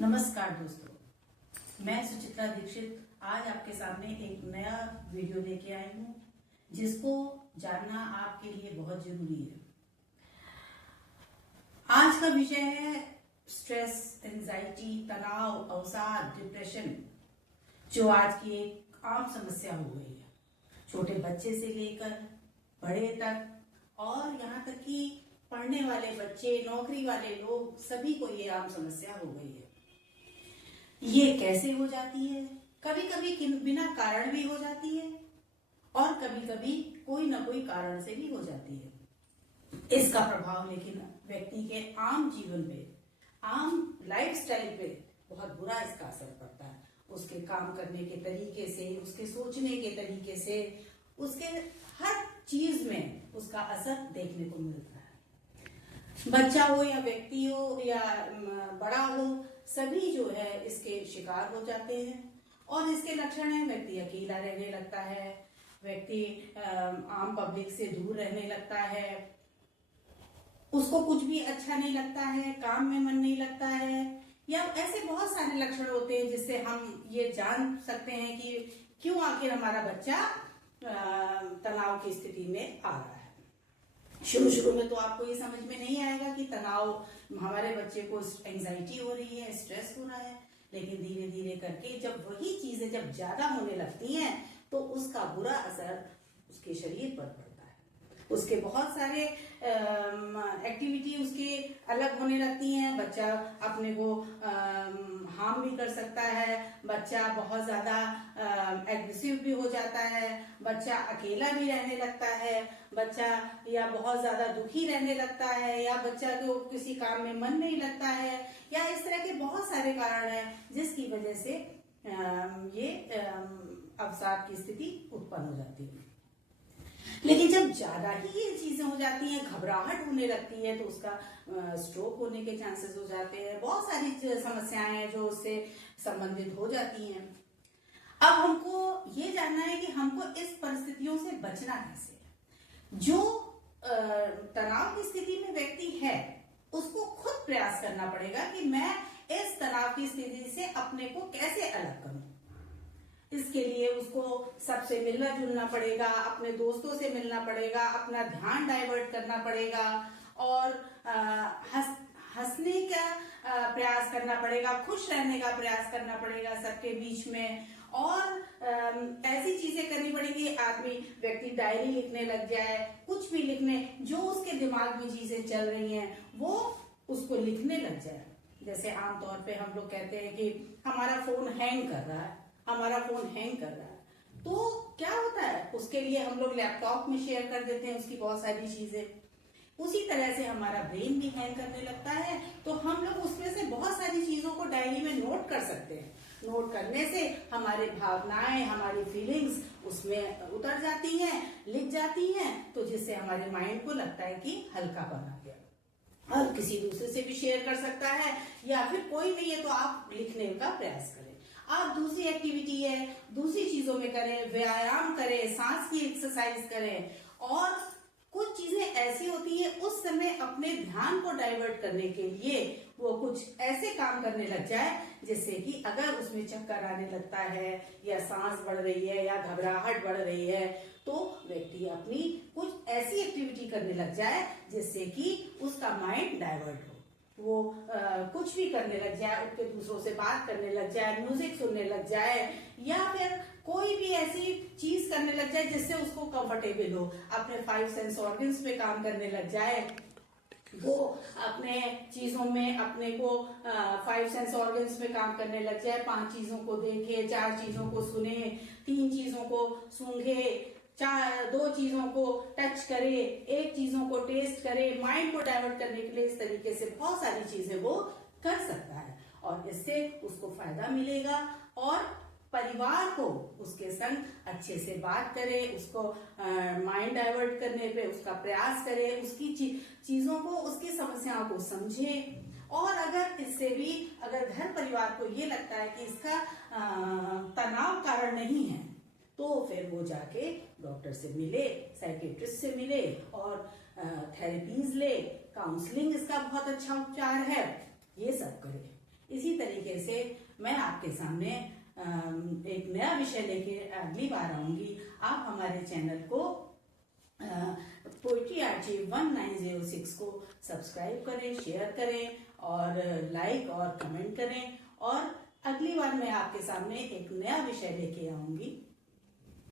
नमस्कार दोस्तों, मैं सुचित्रा दीक्षित आज आपके सामने एक नया वीडियो लेके आई हूँ जिसको जानना आपके लिए बहुत जरूरी है। आज का विषय है स्ट्रेस, एंजाइटी, तनाव, अवसाद, डिप्रेशन, जो आज की एक आम समस्या हो गई है। छोटे बच्चे से लेकर बड़े तक और यहाँ तक कि पढ़ने वाले बच्चे, नौकरी वाले लोग, सभी को ये आम समस्या हो गई है। ये कैसे हो जाती है? कभी कभी बिना कारण भी हो जाती है और कभी कभी कोई ना कोई कारण से भी हो जाती है। इसका प्रभाव लेकिन व्यक्ति के आम जीवन पे, आम लाइफस्टाइल पे बहुत बुरा इसका असर पड़ता है। उसके काम करने के तरीके से, उसके सोचने के तरीके से, उसके हर चीज में उसका असर देखने को मिलता है। बच्चा हो या व्यक्ति हो या बड़ा हो, सभी जो है इसके शिकार हो जाते हैं। और इसके लक्षण है, व्यक्ति अकेला रहने लगता है, व्यक्ति आम पब्लिक से दूर रहने लगता है, उसको कुछ भी अच्छा नहीं लगता है, काम में मन नहीं लगता है, या ऐसे बहुत सारे लक्षण होते हैं जिससे हम ये जान सकते हैं कि क्यों आखिर हमारा बच्चा तनाव की स्थिति में आ रहा है। शुरू में तो आपको ये समझ में नहीं आएगा कि तनाव, हमारे बच्चे को एंजाइटी हो रही है, स्ट्रेस हो रहा है, लेकिन धीरे धीरे करके जब वही चीजें जब ज्यादा होने लगती हैं तो उसका बुरा असर उसके शरीर पर पड़ता है। उसके बहुत सारे एक्टिविटी उसके अलग होने लगती हैं। बच्चा अपने को हार्म भी कर सकता है, बच्चा बहुत ज्यादा एग्रेसिव भी हो जाता है, बच्चा अकेला भी रहने लगता है, बच्चा या बहुत ज्यादा दुखी रहने लगता है, या बच्चा को किसी काम में मन नहीं लगता है, या इस तरह के बहुत सारे कारण हैं जिसकी वजह से ये अवसाद की स्थिति उत्पन्न हो जाती है। लेकिन जब ज्यादा ही ये चीजें हो जाती हैं, घबराहट होने लगती है, तो उसका स्ट्रोक होने के चांसेस हो जाते हैं। बहुत सारी समस्याएं हैं जो उससे संबंधित हो जाती हैं। अब हमको ये जानना है कि हमको इस परिस्थितियों से बचना कैसे है। जो तनाव की स्थिति में व्यक्ति है, उसको खुद प्रयास करना पड़ेगा कि मैं इस तनाव की स्थिति से अपने को कैसे अलग करूं। इसके लिए उसको सबसे मिलना जुलना पड़ेगा, अपने दोस्तों से मिलना पड़ेगा, अपना ध्यान डाइवर्ट करना पड़ेगा और हंसने का प्रयास करना पड़ेगा, खुश रहने का प्रयास करना पड़ेगा सबके बीच में। और ऐसी चीजें करनी पड़ेगी, व्यक्ति डायरी लिखने लग जाए, कुछ भी लिखने, जो उसके दिमाग में चीजें चल रही हैं वो उसको लिखने लग जाए। जैसे आमतौर पे हम लोग कहते हैं कि हमारा फोन हैंग कर रहा है, हमारा फोन हैंग कर रहा है, तो क्या होता है, उसके लिए हम लोग लैपटॉप में शेयर कर देते हैं उसकी बहुत सारी चीजें। उसी तरह से हमारा ब्रेन भी हैंग करने लगता है, तो हम लोग उसमें से बहुत सारी चीजों को डायरी में नोट कर सकते हैं। नोट करने से हमारी भावनाएं, हमारी फीलिंग्स उसमें उतर जाती हैं, लिख जाती हैं, तो जिससे हमारे माइंड को लगता है कि हल्कापन आ गया। और किसी दूसरे से भी शेयर कर सकता है, या फिर कोई नहीं है तो आप लिखने का प्रयास करें। आप दूसरी एक्टिविटी है, दूसरी चीजों में करें, व्यायाम करें, सांस की एक्सरसाइज करें। और कुछ चीजें ऐसी होती है, उस समय अपने ध्यान को डाइवर्ट करने के लिए वो कुछ ऐसे काम करने लग जाए जिससे कि अगर उसमें चक्कर आने लगता है, या सांस बढ़ रही है, या घबराहट बढ़ रही है, तो व्यक्ति अपनी कुछ ऐसी एक्टिविटी करने लग जाए जिससे कि उसका माइंड डाइवर्ट हो। वो कुछ भी करने लग जाए, उठ के दूसरों से बात करने लग जाए, म्यूजिक सुनने लग जाए, या फिर कोई भी ऐसी चीज करने लग जाए जिससे उसको कंफर्टेबल हो। अपने 5 सेंस ऑर्गन्स पे काम करने लग जाए, वो अपने चीजों में अपने को 5 सेंस ऑर्गन्स में काम करने लग जाए। 5 चीजों को देखे, 4 चीजों को सुने, 3 चीजों को सूंघे, 2 चीजों को टच करे, 1 चीजों को टेस्ट करे। माइंड को डाइवर्ट करने के लिए इस तरीके से बहुत सारी चीजें वो कर सकता है, और इससे उसको फायदा मिलेगा। और परिवार को उसके संग अच्छे से बात करे, उसको माइंड डाइवर्ट करने पे उसका प्रयास करे, उसकी चीजों को, उसकी समस्याओं को समझे। और अगर इससे भी अगर घर परिवार को ये लगता है कि इसका तनाव कारण नहीं है, तो फिर वो जाके डॉक्टर से मिले, साइकेट्रिस्ट से मिले और थेरेपीज ले, काउंसलिंग इसका बहुत अच्छा उपचार है, ये सब करें। इसी तरीके से मैं आपके सामने एक नया विषय लेके अगली बार आऊंगी। आप हमारे चैनल को पोएट्री आर्ची 1906 को सब्सक्राइब करें, शेयर करें और लाइक और कमेंट करें। और अगली बार मैं आपके सामने एक नया विषय लेके आऊंगी।